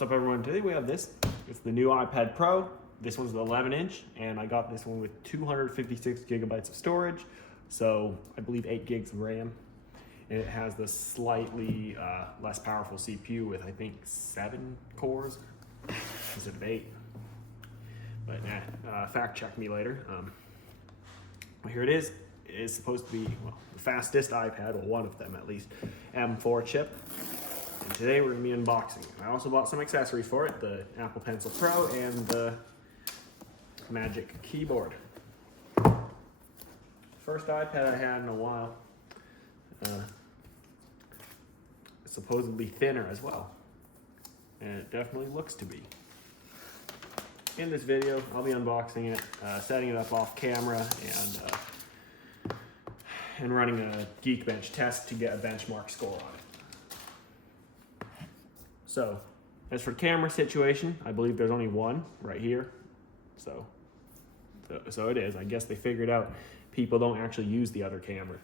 What's up, everyone? Today we have this. It's the new iPad Pro. This one's the 11-inch, and I got this one with 256 gigabytes of storage, so I believe 8 gigs of RAM. And it has the slightly less powerful CPU with, I think, 7 cores instead of 8. But fact check me later. Well, here it is. It is supposed to be, well, the fastest iPad, well, one of them at least, M4 chip. And today we're going to be unboxing it. I also bought some accessories for it, the Apple Pencil Pro and the Magic Keyboard. First iPad I had in a while. Supposedly thinner as well. And it definitely looks to be. In this video, I'll be unboxing it, setting it up off camera, and running a Geekbench test to get a benchmark score on it. So, as for camera situation, I believe there's only one right here. So it is. I guess they figured out people don't actually use the other camera.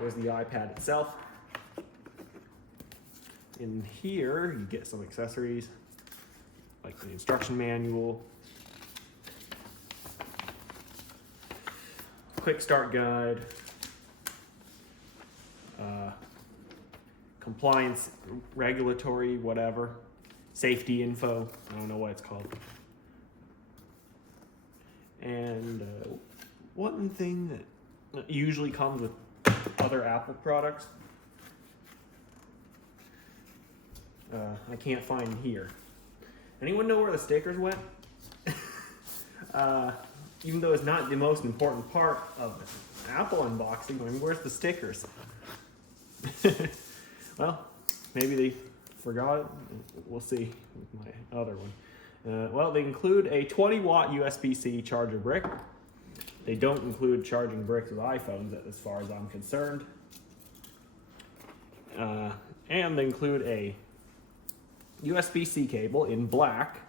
There's the iPad itself. In here, you get some accessories, like the instruction manual, quick start guide, compliance, regulatory, whatever, safety info, I don't know what it's called. And one thing that usually comes with other Apple products, I can't find here. Anyone know where the stickers went? Even though it's not the most important part of Apple unboxing, I mean, where's the stickers? Well, maybe they forgot it. We'll see with my other one. Well, they include a 20-watt USB-C charger brick. They don't include charging bricks with iPhones, as far as I'm concerned. And they include a USB-C cable in black,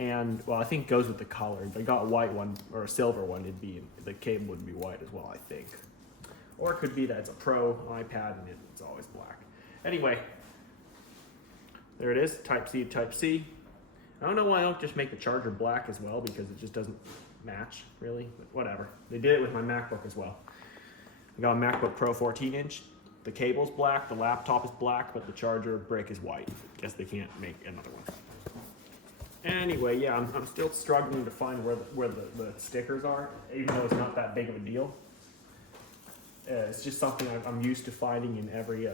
and well, I think goes with the color. If I got a white one or a silver one, the cable would be white as well, I think. Or it could be that it's a Pro iPad and it's always black. Anyway, there it is, Type-C to Type-C. I don't know why I don't just make the charger black as well, because it just doesn't match, really, but whatever. They did it with my MacBook as well. I got a MacBook Pro 14-inch. The cable's black, the laptop is black, but the charger brick is white. Guess they can't make another one. Anyway, yeah, I'm still struggling to find where the stickers are, even though it's not that big of a deal. It's just something I'm used to finding in every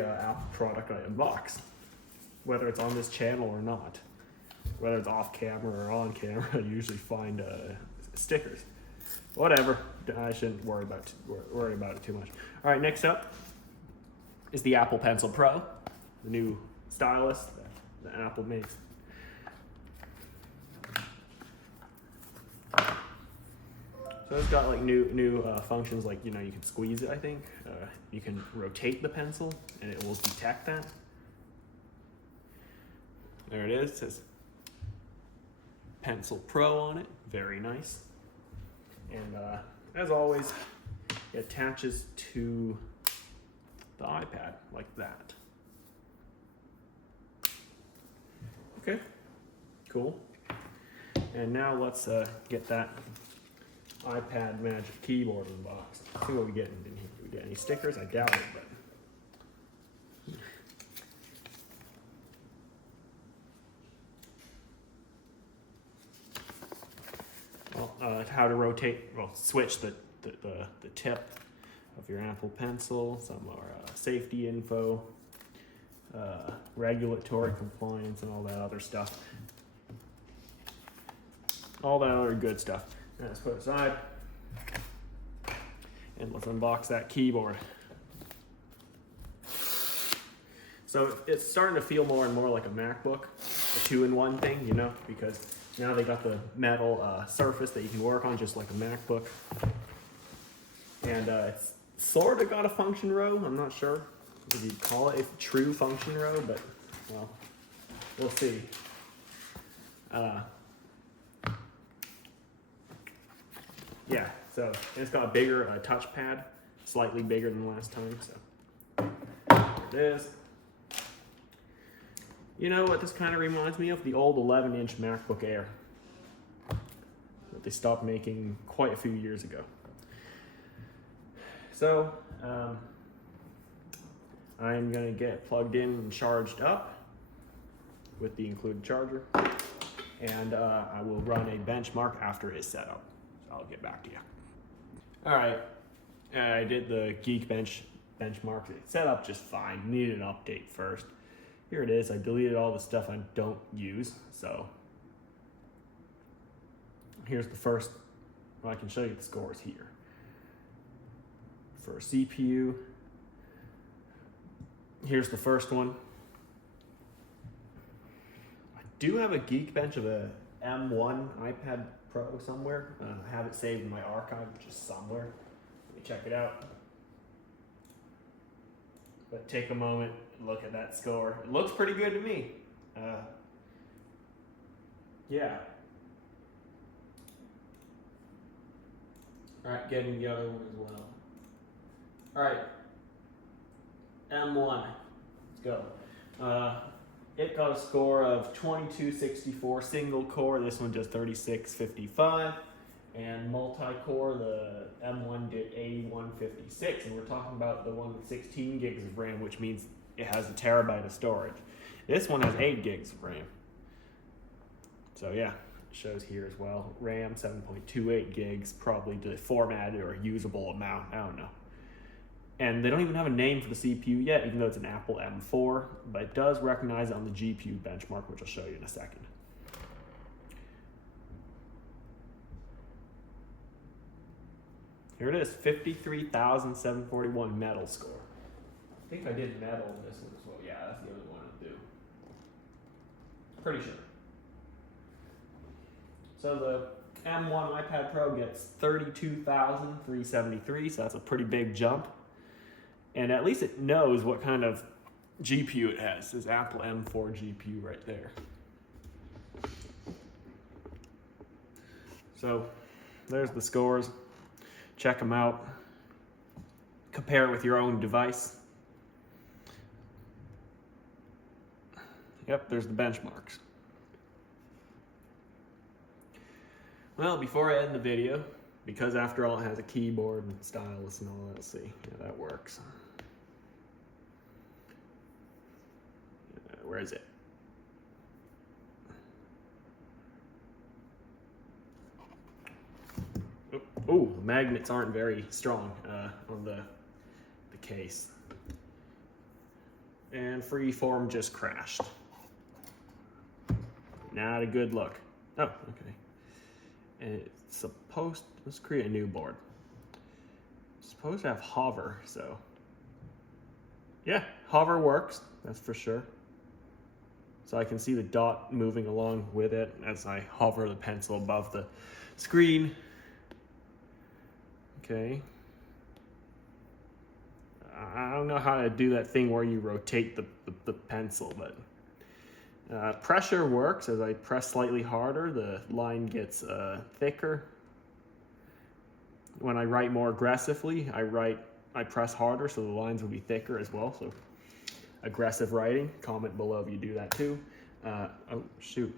Apple product I unbox, whether it's on this channel or not. Whether it's off camera or on camera, I usually find stickers. Whatever, I shouldn't worry about it too much. All right, next up is the Apple Pencil Pro, the new stylus that Apple makes. So it's got like new functions, like, you know, you can squeeze it, I think. You can rotate the pencil and it will detect that. There it is, it says Pencil Pro on it, very nice. And as always, it attaches to the iPad like that. Okay, cool. And now let's get that iPad Magic Keyboard in the box. See what we get in here. Do we get any stickers? I doubt it, but. Well, how to rotate, well, switch the tip of your Apple Pencil, some more safety info, regulatory compliance, and all that other stuff. All that other good stuff. Now let's put it aside, and let's unbox that keyboard. So it's starting to feel more and more like a MacBook, a two-in-one thing, you know, because now they got the metal surface that you can work on just like a MacBook. And it's sort of got a function row. I'm not sure if you'd call it a true function row, but, well, we'll see. Yeah, so it's got a bigger touchpad, slightly bigger than last time. So Here it is. You know what this kind of reminds me of? The old 11-inch MacBook Air that they stopped making quite a few years ago. So, I'm gonna get it plugged in and charged up with the included charger, and I will run a benchmark after it's set up. So I'll get back to you. All right, I did the Geekbench benchmark. It's set up just fine. Needed an update first. Here it is. I deleted all the stuff I don't use. So here's the first. Well, I can show you the scores here. For CPU, here's the first one. I do have a Geekbench of a M1 iPad Pro somewhere. I have it saved in my archive, just somewhere. Let me check it out. But take a moment and look at that score. It looks pretty good to me. Yeah. All right, getting the other one as well. All right, M1, let's go. It got a score of 2264 single core. This one just 3655. And multi-core, the M1 did 8156. And we're talking about the one with 16 gigs of RAM, which means it has a terabyte of storage. This one has 8 gigs of RAM. So yeah, it shows here as well. RAM 7.28 gigs, probably the formatted or usable amount, I don't know. And they don't even have a name for the CPU yet, even though it's an Apple M4, but it does recognize it on the GPU benchmark, which I'll show you in a second. Here it is, 53,741 metal score. I think I did metal in this one as well. Yeah, that's the only one I'll do. Pretty sure. So the M1 iPad Pro gets 32,373, so that's a pretty big jump. And at least it knows what kind of GPU it has. This Apple M4 GPU right there. So there's the scores. Check them out. Compare it with your own device. Yep, there's the benchmarks. Well, before I end the video, because after all it has a keyboard and stylus and all that, let's see, yeah, that works. Where is it? Oh, the magnets aren't very strong on the case. And Freeform just crashed. Not a good look. Oh, okay. And it's supposed, let's create a new board. It's supposed to have hover, so. Yeah, hover works, that's for sure. So I can see the dot moving along with it as I hover the pencil above the screen. Okay. I don't know how to do that thing where you rotate the pencil, but pressure works. As I press slightly harder, the line gets thicker. When I write more aggressively, I press harder, so the lines will be thicker as well. So aggressive writing, comment below if you do that too. Oh shoot.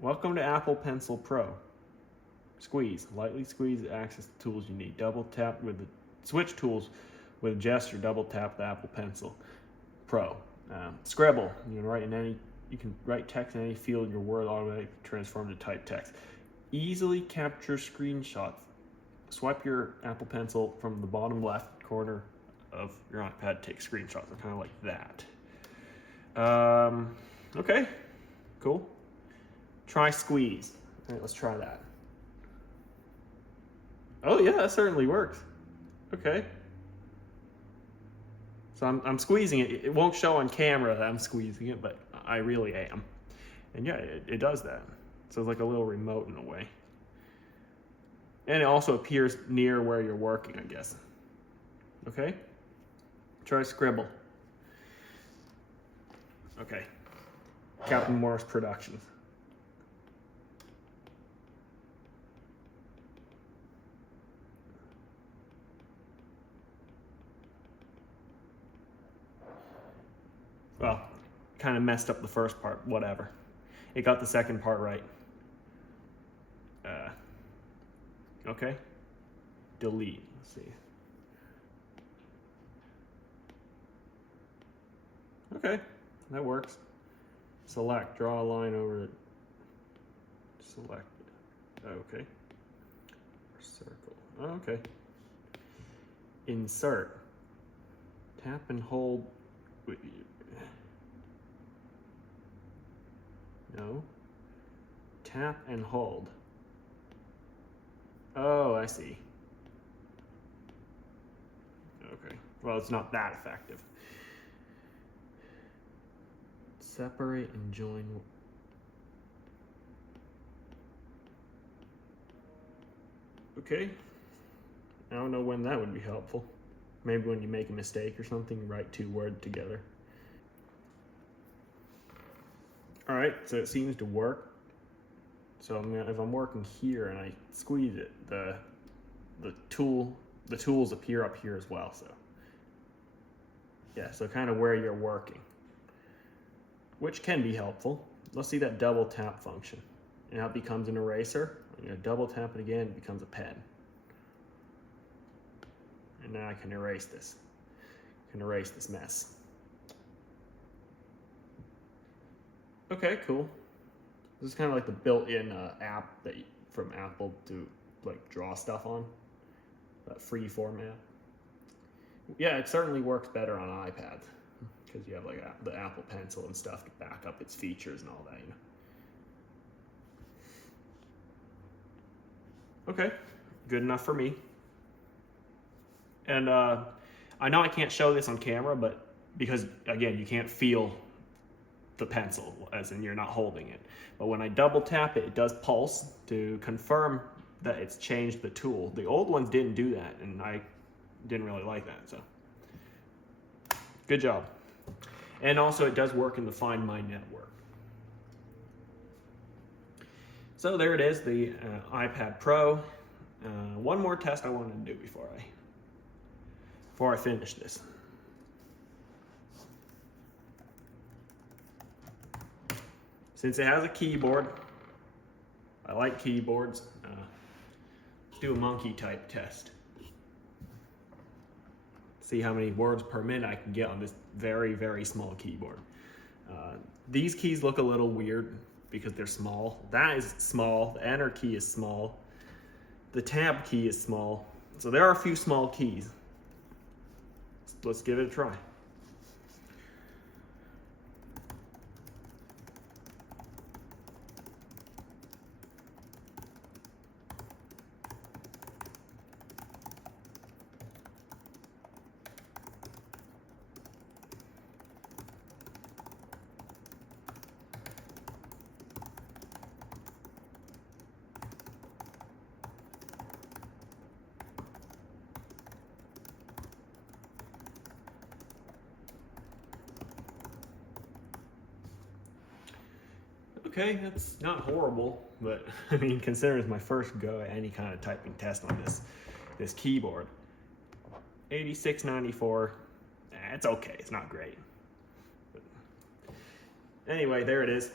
Welcome to Apple Pencil Pro. Squeeze, lightly squeeze to access the tools you need. Double tap with the switch tools with a gesture. Double tap the Apple Pencil Pro. Scribble, you can write text in any field. Your word automatically transform to type text. Easily capture screenshots. Swipe your Apple Pencil from the bottom left corner of your iPad. Take screenshots. They're kind of like that. Okay, cool. Try squeeze. All right, let's try that. Oh yeah, that certainly works. Okay. So I'm squeezing it. It won't show on camera that I'm squeezing it, but I really am. And yeah, it does that. So it's like a little remote in a way. And it also appears near where you're working, I guess. Okay? Try scribble. Okay. Captain Morris Productions. kind of messed up the first part, whatever. It got the second part right. Okay. Delete, let's see. Okay, that works. Select, draw a line over it. Select it. Okay. Circle, okay. Insert. Tap and hold. No. Tap and hold. Oh, I see. Okay. Well, it's not that effective. Separate and join. Okay. I don't know when that would be helpful. Maybe when you make a mistake or something, you write two words together. All right, so it seems to work. So if I'm working here and I squeeze it, the tools appear up here as well. So yeah, so kind of where you're working, which can be helpful. Let's see that double tap function. And now it becomes an eraser. I'm gonna double tap it again, it becomes a pen. And now I can erase this. I can erase this mess. Okay, cool. This is kind of like the built-in app that from Apple to like draw stuff on, that free format. Yeah, it certainly works better on iPad because you have like the Apple Pencil and stuff to back up its features and all that. You know. Okay, good enough for me. And I know I can't show this on camera, but because again, you can't feel the pencil, as in you're not holding it. But when I double tap it, it does pulse to confirm that it's changed the tool. The old ones didn't do that, and I didn't really like that, so. Good job. And also it does work in the Find My network. So there it is, the iPad Pro. One more test I wanted to do before I finish this. Since it has a keyboard, I like keyboards. Let's do a monkey type test. See how many words per minute I can get on this very, very small keyboard. These keys look a little weird because they're small. That is small, the enter key is small, the tab key is small. So there are a few small keys. Let's give it a try. Okay, that's not horrible, but I mean, considering it's my first go at any kind of typing test on this keyboard. 8694, it's okay, it's not great. But anyway, there it is.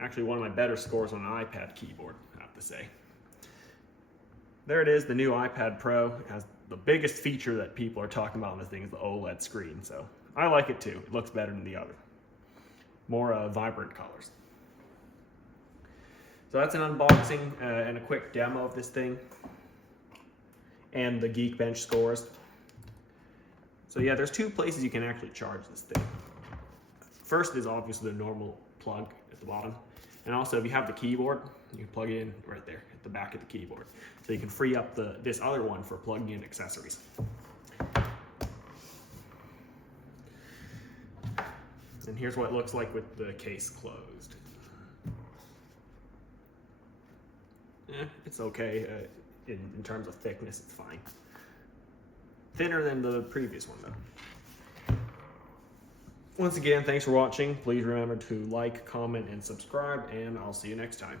Actually, one of my better scores on an iPad keyboard, I have to say. There it is, the new iPad Pro. It has the biggest feature that people are talking about on this thing is the OLED screen, so I like it too. It looks better than the other. More vibrant colors. So that's an unboxing and a quick demo of this thing and the Geekbench scores. So yeah, there's two places you can actually charge this thing. First is obviously the normal plug at the bottom. And also if you have the keyboard, you can plug it in right there at the back of the keyboard. So you can free up this other one for plugging in accessories. And here's what it looks like with the case closed. It's okay in terms of thickness, it's fine. Thinner than the previous one though. Once again, thanks for watching. Please remember to like, comment, and subscribe, and I'll see you next time.